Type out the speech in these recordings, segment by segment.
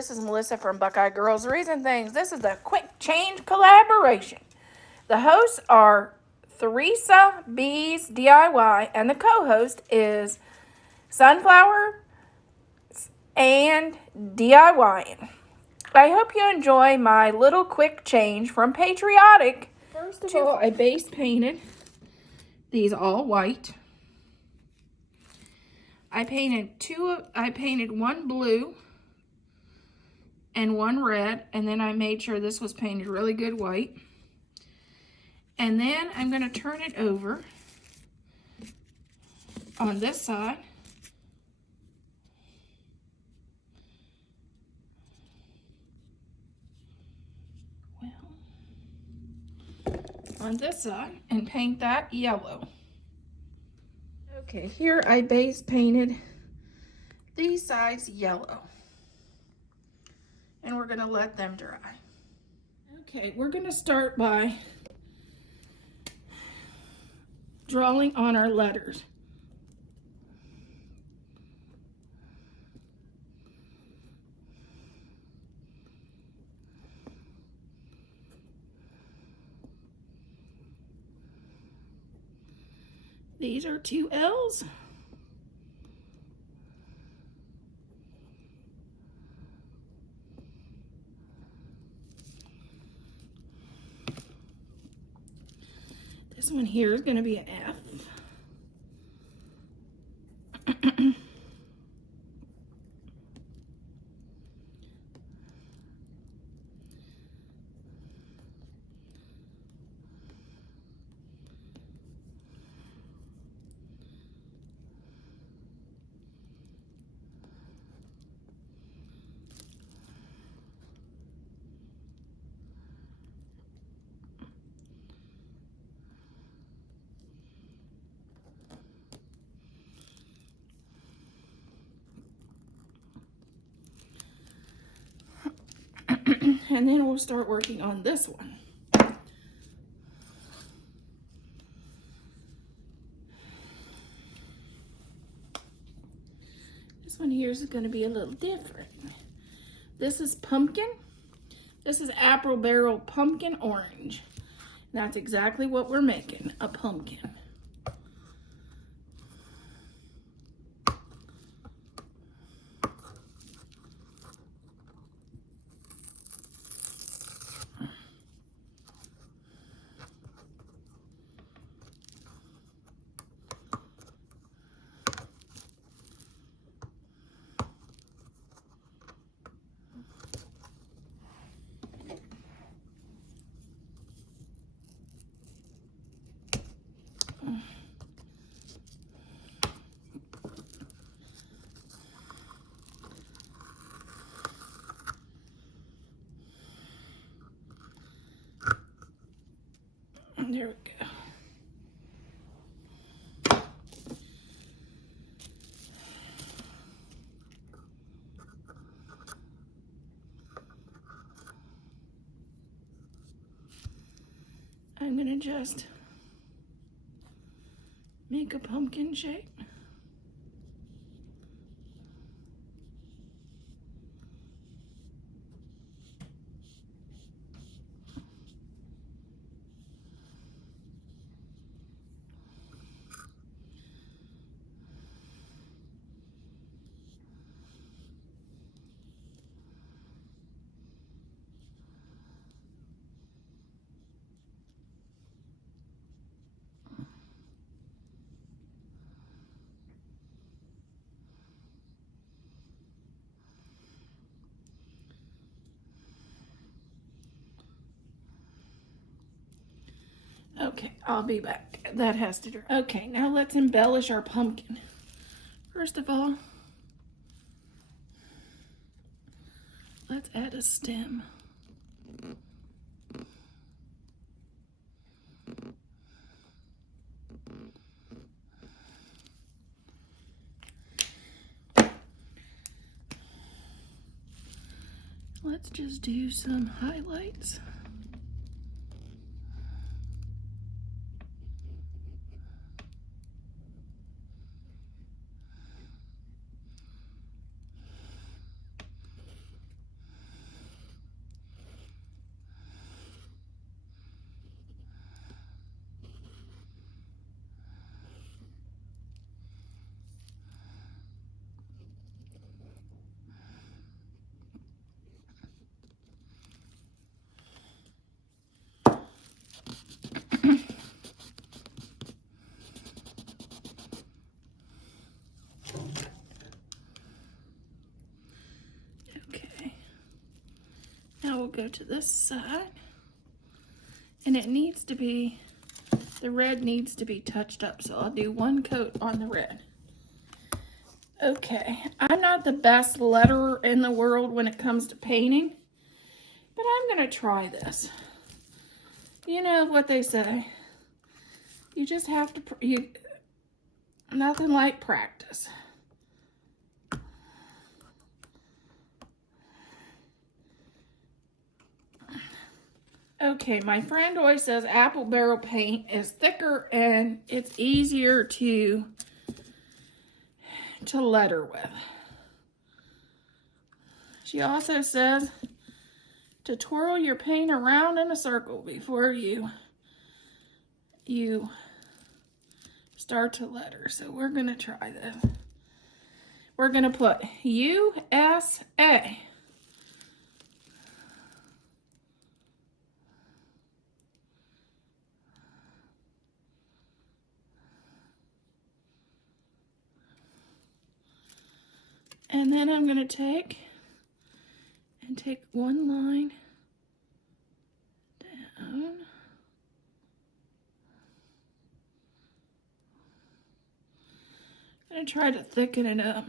this is Melissa from Buckeye Girls Reason Things. This is a quick change collaboration. The hosts are Theresa B's DIY, and the co-host is Sunflower and DIYing. I hope you enjoy my little quick change from patriotic. First of all, I base painted these all white. I painted one blue and one red, and then I made sure this was painted really good white. And then I'm going to turn it over on this side. On this side, and paint that yellow. Okay, here I base painted these sides yellow. And we're going to let them dry. Okay, we're going to start by drawing on our letters. These are 2 L's. This one here is going to be an F. And then we'll start working on this one. This one here is going to be a little different. This is pumpkin. This is apple barrel pumpkin orange. That's exactly what we're making, a pumpkin. There we go. I'm gonna just make a pumpkin shape. Okay, I'll be back. That has to dry. Okay, now let's embellish our pumpkin. First of all, let's add a stem. Let's just do some highlights. go to this side. And it needs to be, the red needs to be touched up, so I'll do one coat on the red. Okay, I'm not the best letterer in the world when it comes to painting, but I'm gonna try this. You know what they say, you just have to, nothing like practice. Okay, my friend always says apple barrel paint is thicker and it's easier to letter with. She also says to twirl your paint around in a circle before you start to letter. So we're gonna try this. We're gonna put USA. And then I'm gonna take one line down. I'm gonna try to thicken it up.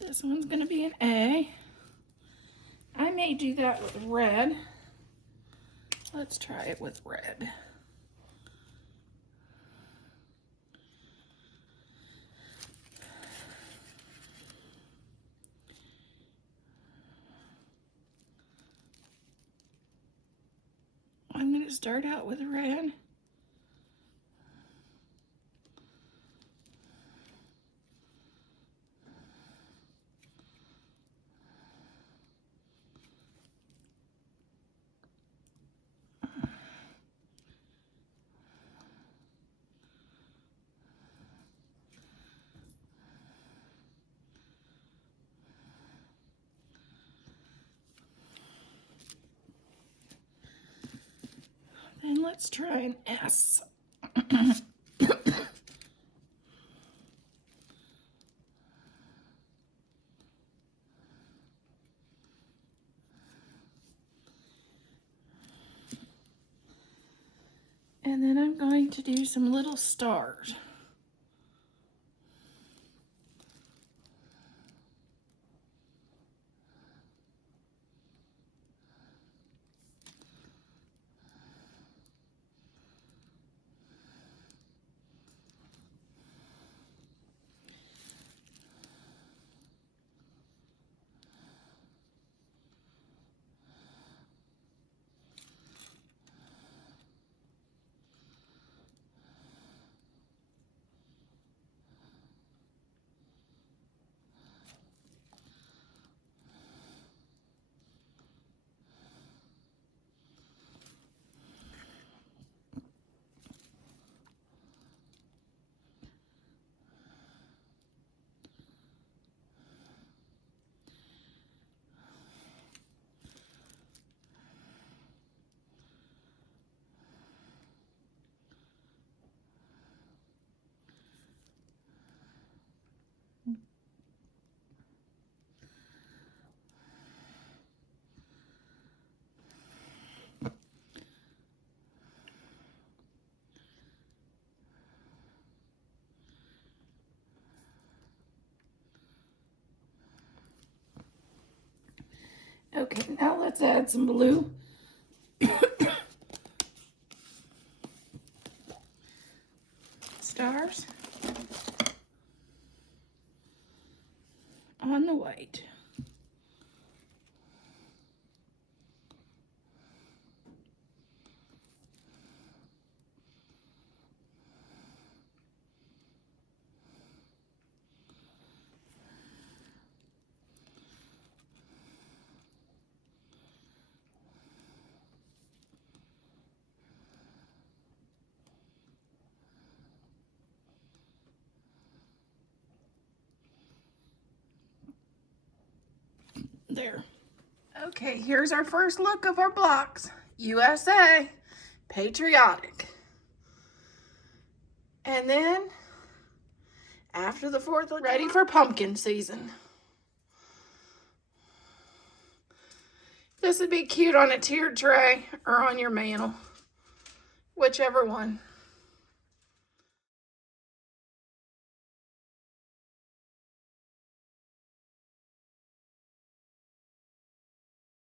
This one's gonna be an A. I may do that with red. Let's try it with red. I'm gonna start out with red. Then let's try an S. And then I'm going to do some little stars. Okay, now let's add some blue. Stars on the white. there. Okay, here's our first look of our blocks. USA, Patriotic. And then, after the 4th, we're ready for pumpkin season. This would be cute on a tiered tray or on your mantle, whichever one.